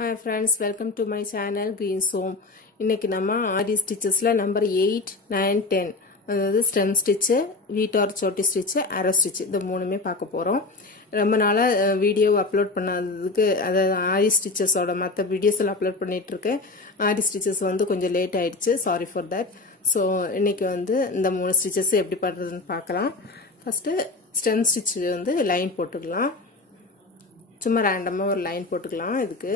Hi friends, welcome to my channel Green Home. இன்னைக்கு நம்ம ஆரி ஸ்டிச்சஸ்ல number 8, 9, 10 அதாவது ஸ்டெம் ஸ்டிட்ச், வீட் ஆர் சோட்டி ஸ்டிட்ச், அரோ ஸ்டிட்ச் இந்த மூணுமே பார்க்க போறோம். ரொம்ப நாளா வீடியோ அப்லோட் பண்ணதுக்கு அதாவது ஆரி ஸ்டிச்சஸோட மற்ற வீடியோஸ் எல்லாம் அப்லோட் பண்ணிட்டு இருக்கேன். ஆரி ஸ்டிச்சஸ் வந்து கொஞ்சம் லேட் ஆயிடுச்சு, சாரி ஃபார் தட். ஸோ இன்னைக்கு வந்து இந்த மூணு ஸ்டிச்சஸ் எப்படி பண்றதுன்னு பார்க்கலாம். ஃபர்ஸ்ட் ஸ்டெம் ஸ்டிட்ச் வந்து லைன் போட்டுக்கலாம். சும்மா ரேண்டமா ஒரு லைன் போட்டுக்கலாம் இதுக்கு.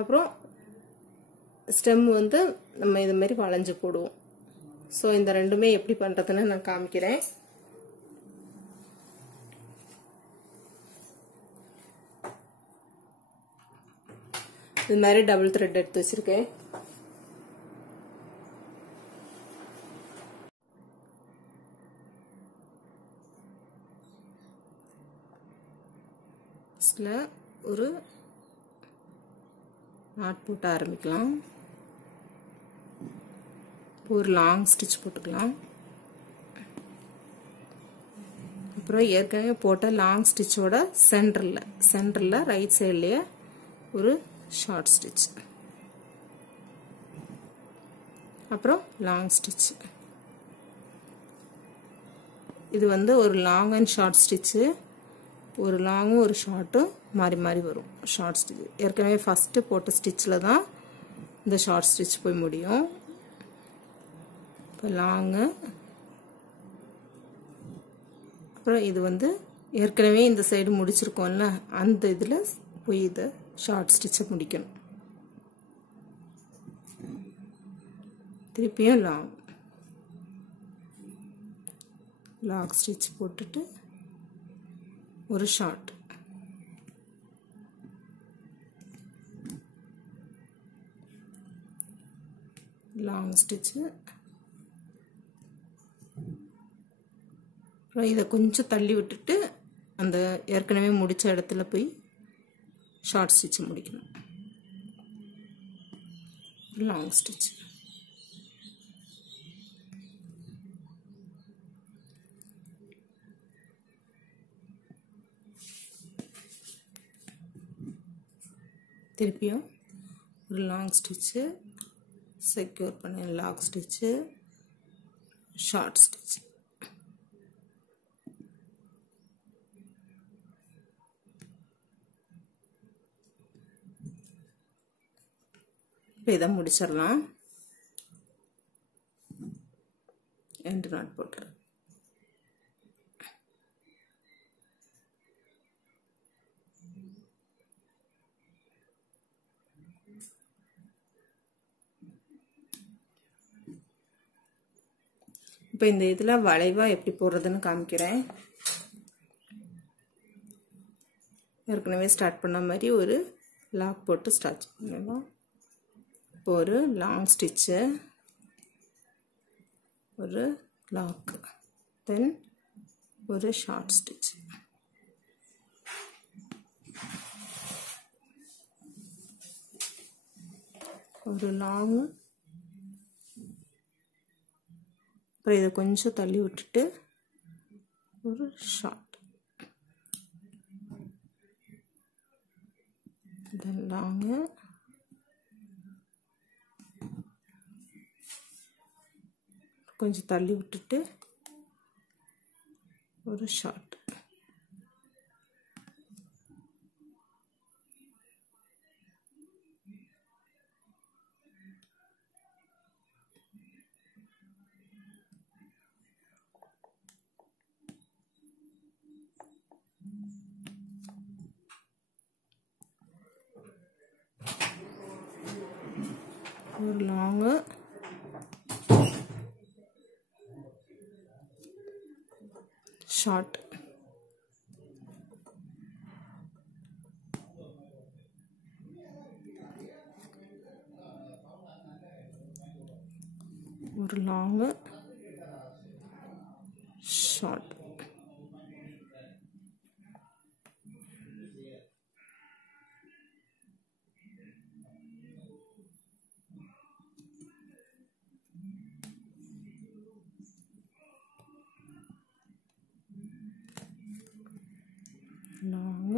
அப்புறம் ஸ்டெம் வந்து நம்ம இது மாதிரி வளைஞ்சு போடுவோம். ஸோ இந்த ரெண்டுமே எப்படி பண்றதுன்னு நான் காமிக்கிறேன். இது மாதிரி டபுள் த்ரெட் எடுத்து வச்சிருக்கேன். ஒரு நாட் போட்டு ஆரம்பிக்கலாம். ஒரு லாங் ஸ்டிச் போட்டுக்கலாம். அப்புறம் ஏற்கனவே போட்ட லாங் ஸ்டிச்சோட சென்டர்ல ரைட் சைட்லயே ஒரு ஷார்ட் ஸ்டிச், அப்புறம் லாங் ஸ்டிச். இது வந்து ஒரு லாங் அண்ட் ஷார்ட் ஸ்டிச். ஒரு லாங்கும் ஒரு ஷார்ட்டும் மாறி மாறி வரும். ஷார்ட் ஸ்டிச் ஏற்கனவே ஃபர்ஸ்ட் போட்ட ஸ்டிச்சில் தான் இந்த ஷார்ட் ஸ்டிச் போய் முடியும். இப்போ லாங்கு, அப்புறம் இது வந்து ஏற்கனவே இந்த சைடு முடிச்சிருக்கோம்ல, அந்த இதில் போய் இதை ஷார்ட் ஸ்டிச்சை முடிக்கணும். திருப்பியும் லாங் ஸ்டிச் போட்டுட்டு ஒரு ஷார்ட், லாங் ஸ்டிச்சு. அப்புறம் இதை கொஞ்சம் தள்ளி விட்டுட்டு அந்த ஏற்கனவே முடிச்ச இடத்துல போய் ஷார்ட் ஸ்டிச் முடிக்கணும். Long stitch. திருப்பியும் ஒரு லாங் ஸ்டிச்சு, செக்யூர் பண்ண லாங் ஸ்டிச்சு, ஷார்ட் ஸ்டிச். இப்போ இதை முடிச்சிடலாம். எண்டு நாட் போட்டுறேன். இப்போ இந்த இதில் வளைவாக எப்படி போடுறதுன்னு காமிக்கிறேன். ஏற்கனவே ஸ்டார்ட் பண்ண மாதிரி ஒரு லாக் போட்டு ஸ்டார்ட் பண்ணலாம். இப்போ ஒரு லாங் ஸ்டிச்சு, ஒரு லாக், தென் ஒரு ஷார்ட் ஸ்டிச், ஒரு லாங், அப்புறம் இதை கொஞ்சம் தள்ளி விட்டுட்டு ஒரு ஷார்ட், தென் லாங்கு, கொஞ்சம் தள்ளி விட்டுட்டு ஒரு ஷார்ட். ஒரு லாங்கு, ஷார்ட், ஒரு long, short. long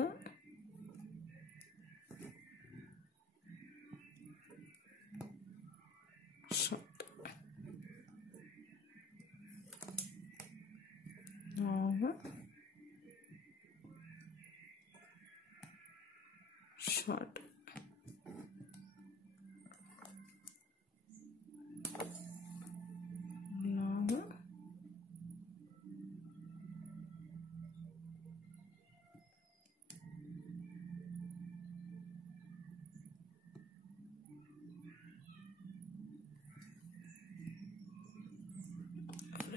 short, long,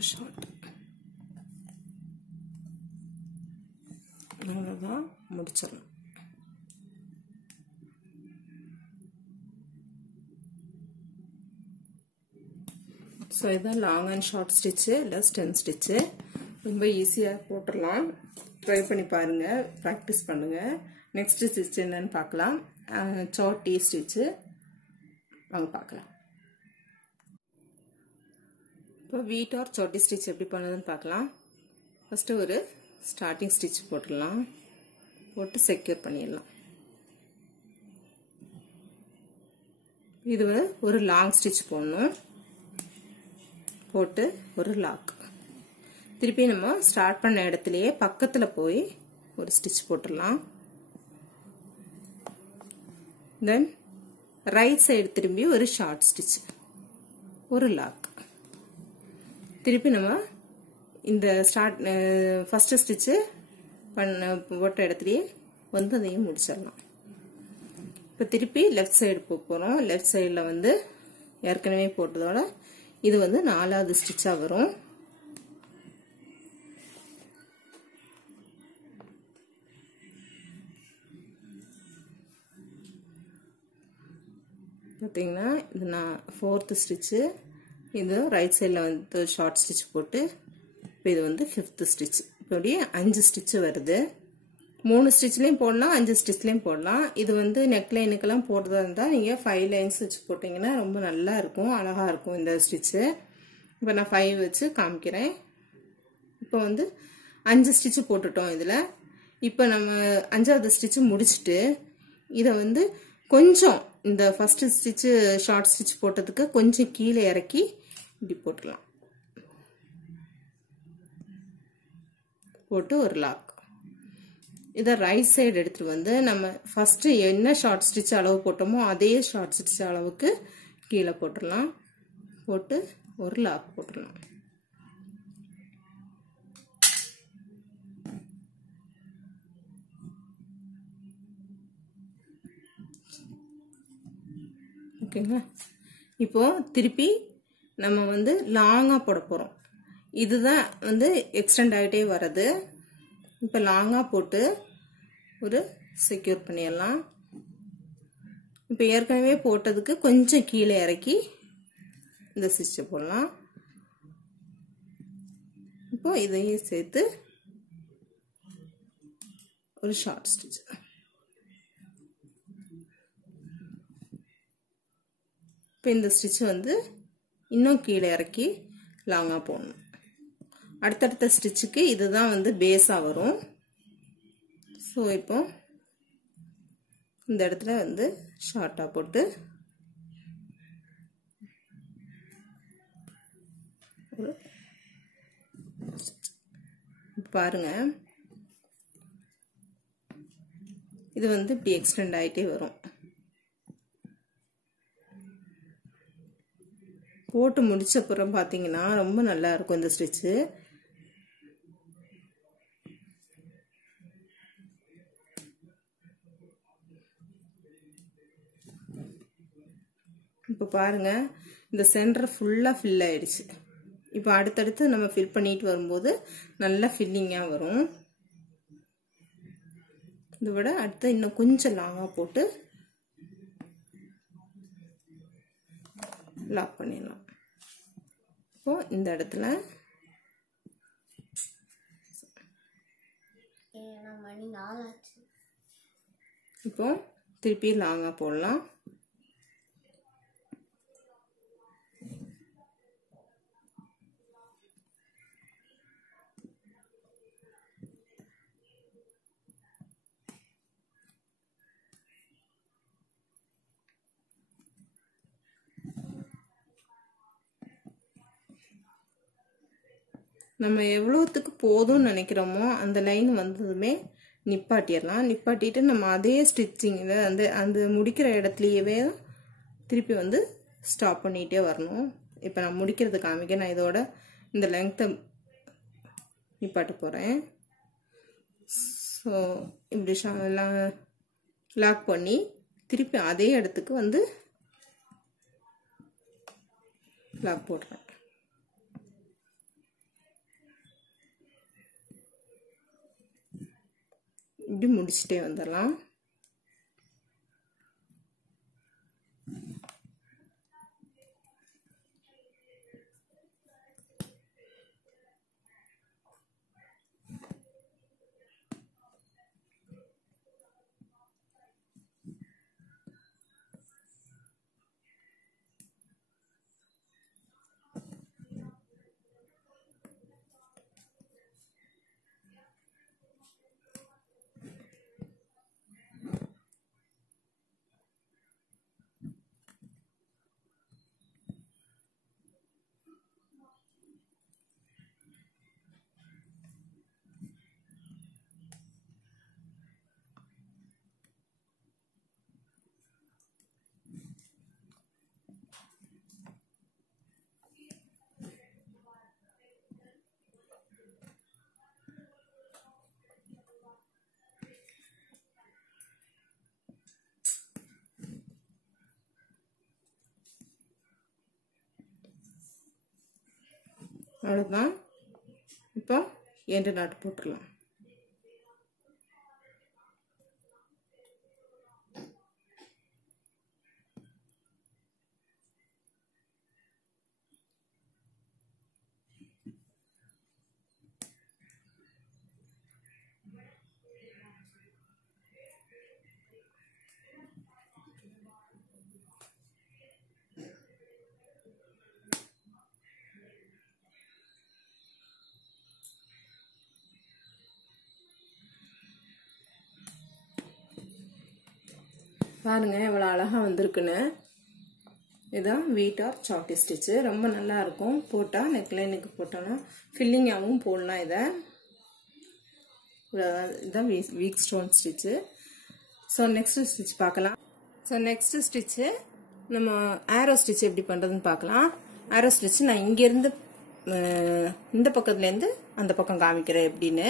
short. அவ்வளோதான், முடிச்சிடலாம். ஸோ இதான் லாங் அண்ட் ஷார்ட் ஸ்டிச்சு இல்லை ஸ்டெம் ஸ்டிச்சு. ரொம்ப ஈஸியாக போட்டுடலாம். ட்ரை பண்ணி பாருங்கள், ப்ராக்டிஸ் பண்ணுங்கள். நெக்ஸ்ட் ஸ்டிச் என்னன்னு பார்க்கலாம். சாட்டி ஸ்டிச்சு வாங்க பார்க்கலாம். இப்போ வீட் ஆர் சாட்டி ஸ்டிச் எப்படி பண்ணுறதுன்னு பார்க்கலாம். ஃபஸ்ட்டு ஒரு ஸ்டார்டிங் ஸ்டிச் போட்டுடலாம். போட்டு செக்யூர் பண்ணிடலாம். இது ஒரு லாங் ஸ்டிச் போடணும். போட்டு ஒரு லாக். திருப்பி நம்ம ஸ்டார்ட் பண்ண இடத்துலயே பக்கத்துல போய் ஒரு ஸ்டிச் போட்டுடலாம். தென் ரைட் சைடு திரும்பி ஒரு ஷார்ட் ஸ்டிச், ஒரு லாக். திருப்பி நம்ம இந்த ஃபர்ஸ்ட் ஸ்டிச்சு போட்ட இடத்துலயே வந்து அதையும் முடிச்சிடலாம். இப்போ திருப்பி லெஃப்ட் சைடு போகிறோம். லெஃப்ட் சைடில் ஏற்கனவே போட்டதோட இது 4வது ஸ்டிச்சா வரும். பார்த்தீங்கன்னா இது 4th ஸ்டிச்சு. இது ரைட் சைடில் ஷார்ட் ஸ்டிச் போட்டு இப்போ இது 5th ஸ்டிச். இப்படியே 5 ஸ்டிச்சு வருது. 3 ஸ்டிச்லையும் போடலாம், 5 ஸ்டிச்லையும் போடலாம். இது நெக்லைனுக்கெல்லாம் போடுறதா இருந்தால் நீங்கள் 5 லைன்ஸ் வச்சு போட்டிங்கன்னா ரொம்ப நல்லா இருக்கும், அழகாக இருக்கும் இந்த ஸ்டிச்சு. இப்போ நான் 5 வச்சு காமிக்கிறேன். இப்போ 5 ஸ்டிச்சு போட்டுட்டோம் இதில். இப்போ நம்ம 5வது ஸ்டிச்சு முடிச்சுட்டு இதை கொஞ்சம் இந்த ஃபர்ஸ்ட் ஸ்டிச்சு ஷார்ட் ஸ்டிச் போட்டதுக்கு கொஞ்சம் கீழே இறக்கி இப்படி போட்டுடலாம். போட்டு ஒரு லாக். இதை ரைட் சைடு எடுத்துட்டு நம்ம ஃபர்ஸ்ட் என்ன ஷார்ட் ஸ்டிச் அளவு போட்டோமோ அதே ஷார்ட் ஸ்டிச் அளவுக்கு கீழே போட்டுடலாம். போட்டு ஒரு லாக் போட்டுடலாம். ஓகேங்களா? இப்போ திருப்பி நம்ம லாங்கா போட போறோம். இதுதான் எக்ஸ்டெண்ட் ஆகிட்டே வர்றது. இப்போ லாங்கா போட்டு ஒரு செக்யூர் பண்ணிடலாம். இப்போ ஏற்கனவே போட்டதுக்கு கொஞ்சம் கீழே இறக்கி இந்த ஸ்டிச்சை போடலாம். இப்போ இதையும் சேர்த்து ஒரு ஷார்ட் ஸ்டிச். இப்போ இந்த ஸ்டிச் இன்னும் கீழே இறக்கி லாங்கா போடணும். அடுத்தடுத்த ஸ்டிச்சுக்கு இதுதான் பேஸா வரும். ஸோ இப்போ இந்த இடத்துல ஷார்ட்டா போட்டு பாருங்க, இது இப்படி எக்ஸ்டெண்ட் ஆயிட்டே வரும். போட்டு முடிச்ச அப்புறம் பாத்தீங்கன்னா ரொம்ப நல்லா இருக்கும் இந்த ஸ்டிச்சு. இப்போ பாருங்க, இந்த சென்டர் ஃபுல்லா ஃபில் ஆயிடுச்சு. இப்போ அடுத்தடுத்து நம்ம ஃபில் பண்ணிட்டு வரும்போது நல்லா ஃபில்லிங்கா வரும். இதை விட அடுத்து இன்னும் கொஞ்சம் லாங்கா போட்டு லாக் பண்ணிடலாம். இப்போ இந்த இடத்துல இப்போ திருப்பி லாங்கா போடலாம். நம்ம எவ்வளவுத்துக்கு போதும்னு நினைக்கிறோமோ அந்த லைன் வந்ததுமே நிப்பாட்டிடலாம். நிப்பாட்டிட்டு நம்ம அதே ஸ்டிச்சிங் அந்த முடிக்கிற இடத்துலையவே திருப்பி வந்து ஸ்டாப் பண்ணிகிட்டே வரணும். இப்போ நான் முடிக்கிறது காமிக்க நான் இதோட இந்த லெங்க்த்தை நிப்பாட்ட போகிறேன். ஸோ இப்படி லாக் பண்ணி திருப்பி அதே இடத்துக்கு வந்து லாக் போடுறேன். இப்படி முடிச்சுட்டே வந்துடலாம். அவ்வளோதான். இப்போ எண்டு நாட்டு போட்டுடலாம். பாருங்க எவ்வளோ அழகாக வந்திருக்குன்னு. இதுதான் வீட் ஆர் சாட்டி ஸ்டிச்சு. ரொம்ப நல்லா இருக்கும். போட்டால் நெக்லைனுக்கு போட்டோன்னா ஃபில்லிங்காகவும் போடலாம். இதுதான் week stone stitch. So next stitch பார்க்கலாம். ஸோ நெக்ஸ்ட் ஸ்டிச்சு நம்ம ஆரோ ஸ்டிச் எப்படி பண்ணுறதுன்னு பார்க்கலாம். ஆரோ ஸ்டிச் நான் இங்கேருந்து இந்த பக்கத்துலேருந்து அந்த பக்கம் காமிக்கிறேன் எப்படின்னு.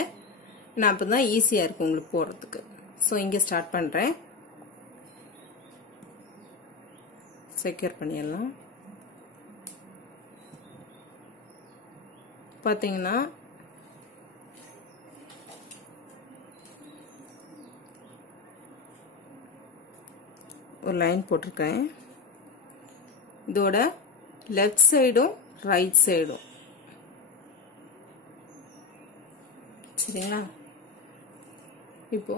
நான் அப்போ தான் ஈஸியாக இருக்கும் உங்களுக்கு போடுறதுக்கு. ஸோ இங்கே ஸ்டார்ட் பண்ணுறேன். செக்யூர் பண்ணிடலாம். பார்த்தீங்கன்னா ஒரு லைன் போட்டிருக்கேன். இதோட லெஃப்ட் சைடும் ரைட் சைடும் சரிங்களா. இப்போ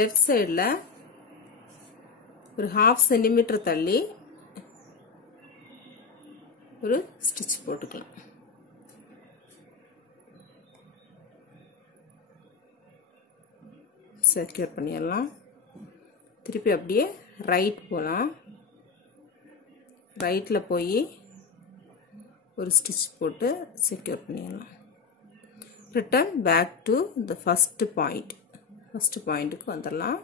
லெஃப்ட் சைடில் ஒரு 1/2 சென்டிமீட்டர் தள்ளி ஒரு ஸ்டிச் போட்டுக்கலாம். செக்யூர் பண்ணிடலாம். திருப்பி அப்படியே ரைட் போகலாம். ரைட்டில் போய் ஒரு ஸ்டிச் போட்டு செக்யூர் பண்ணிடலாம். Return back to the first பாயிண்ட்டுக்கு வந்துடலாம்.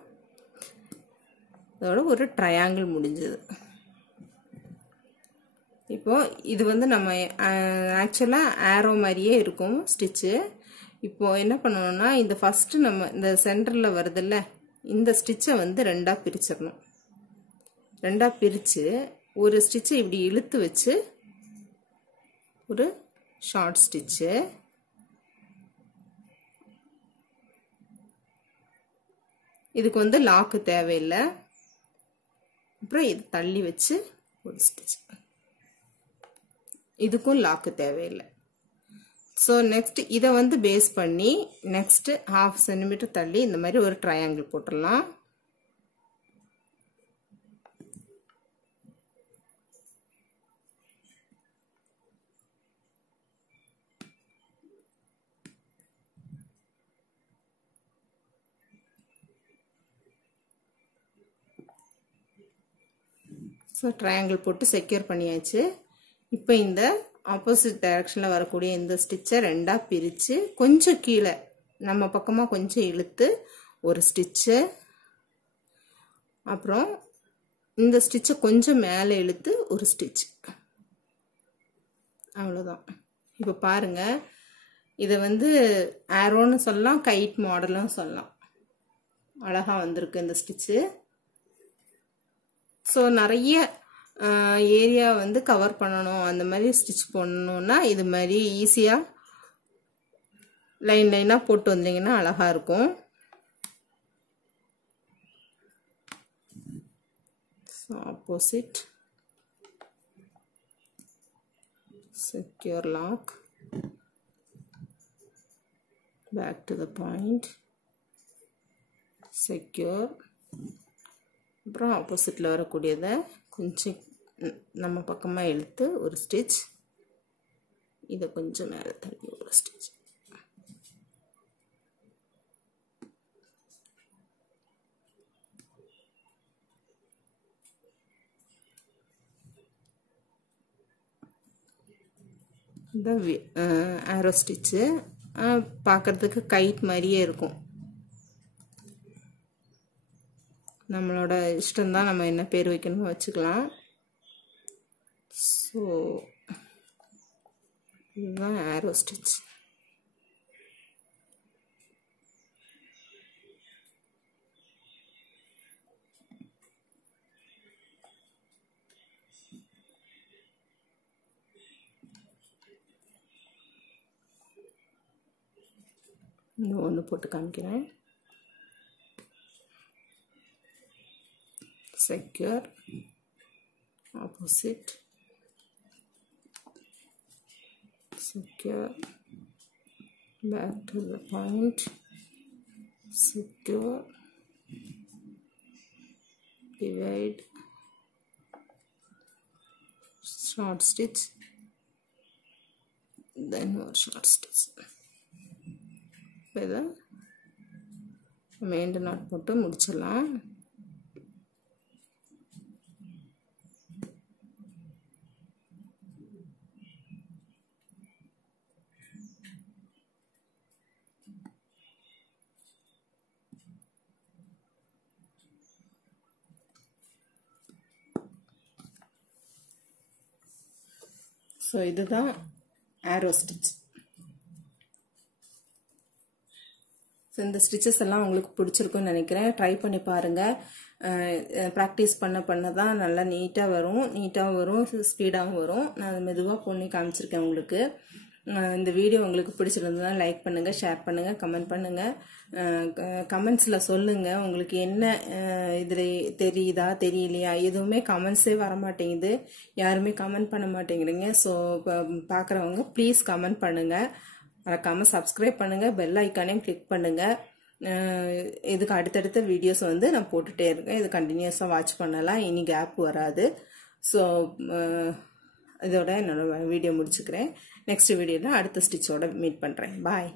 அதோட ஒரு ட்ரையாங்கிள் முடிஞ்சது. இப்போ இது வந்து நம்ம ஆக்சுவலாக ஆரோ மாதிரியே இருக்கும் ஸ்டிச்சு. இப்போ என்ன பண்ணணும்னா இந்த ஃபஸ்ட்டு நம்ம இந்த சென்டரில் வருதில்ல இந்த ஸ்டிச்சை வந்து ரெண்டாக பிரிச்சிடணும். ரெண்டாக பிரித்து ஒரு ஸ்டிச்சை இப்படி இழுத்து வச்சு ஒரு ஷார்ட் ஸ்டிச்சு, இதுக்கு வந்து லாக்கு தேவையில்லை. அப்புறம் இது தள்ளி வச்சு ஒரு ஸ்டிச், இதுக்கும் லாக்கு தேவையில்லை. ஸோ நெக்ஸ்ட் இதை வந்து பேஸ் பண்ணி நெக்ஸ்ட் 1/2 சென்டிமீட்டர் தள்ளி இந்த மாதிரி ஒரு ட்ரையாங்கிள் போட்டுடலாம். ஸோ ட்ரையாங்கிள் போட்டு செக்யூர் பண்ணியாச்சு. இப்போ இந்த ஆப்போசிட் டைரக்ஷனில் வரக்கூடிய இந்த ஸ்டிச்சை ரெண்டாக பிரித்து கொஞ்சம் கீழே நம்ம பக்கமாக கொஞ்சம் இழுத்து ஒரு ஸ்டிச்சு, அப்புறம் இந்த ஸ்டிச்சை கொஞ்சம் மேலே இழுத்து ஒரு ஸ்டிச். அவ்வளோதான். இப்போ பாருங்கள், இதை வந்து ஆரோன்னு சொல்லலாம், கைட் மாடலும் சொல்லலாம். அழகாக வந்திருக்கு இந்த ஸ்டிச்சு. ஸோ நிறைய ஏரியா வந்து கவர் பண்ணணும், அந்த மாதிரி ஸ்டிச் பண்ணணும்னா இது மாதிரி ஈஸியாக லைன் லைனாக போட்டு வந்தீங்கன்னா அழகாக இருக்கும். So opposite secure lock, back to the point, secure. அப்புறம் ஆப்போசிட்டில் வரக்கூடியதை கொஞ்சம் நம்ம பக்கமாக இழுத்து ஒரு ஸ்டிச், இதை கொஞ்சம் மேலே தள்ளி ஒரு ஸ்டிச். இந்த ஆரோ ஸ்டிச்சு பார்க்குறதுக்கு கைட் மாதிரியே இருக்கும். நம்மளோட இஷ்டம்தான், நம்ம என்ன பேர் வைக்கணுமோ வச்சுக்கலாம். ஸோ இதுதான் ஆரோ ஸ்டிச். இன்னும் ஒன்று போட்டு காமிக்கிறேன். secure, opposite, secure, back to the point, secure, divide, short stitch, then more short stitch. இதை நம்ம எண்டு நாட் போட்டு முடிச்சிடலாம். ஸோ இதுதான் ஆரோ ஸ்டிச். ஸோ இந்த ஸ்டிச்சஸ் எல்லாம் உங்களுக்கு பிடிச்சிருக்குன்னு நினைக்கிறேன். ட்ரை பண்ணி பாருங்கள். ப்ராக்டிஸ் பண்ண தான் நல்லா நீட்டாக வரும், ஸ்பீடாகவும் வரும். நான் அதை மெதுவாக பண்ணி காமிச்சிருக்கேன் உங்களுக்கு. இந்த வீடியோ உங்களுக்கு பிடிச்சிருந்ததுன்னா லைக் பண்ணுங்கள், ஷேர் பண்ணுங்கள், கமெண்ட் பண்ணுங்கள். கமெண்ட்ஸில் சொல்லுங்கள் உங்களுக்கு என்ன இதில் தெரியுதா தெரியலையா. எதுவுமே கமெண்ட்ஸே வர மாட்டேங்குது, யாருமே கமெண்ட் பண்ண மாட்டேங்கிறீங்க. ஸோ பார்க்குறவங்க ப்ளீஸ் கமெண்ட் பண்ணுங்கள், மறக்காமல் சப்ஸ்கிரைப் பண்ணுங்கள், பெல் ஐக்கானையும் கிளிக் பண்ணுங்கள். இதுக்கு அடுத்தடுத்த வீடியோஸ் வந்து நான் போட்டுகிட்டே இருக்கேன். இது கண்டினியூஸாக வாட்ச் பண்ணலாம், இனி கேப் வராது. ஸோ இதோட என்னோட வீடியோ முடிச்சுக்கிறேன். நெக்ஸ்ட் வீடியோவில் அடுத்த ஸ்டிச்சோட மீட் பண்ணுறேன். பாய்.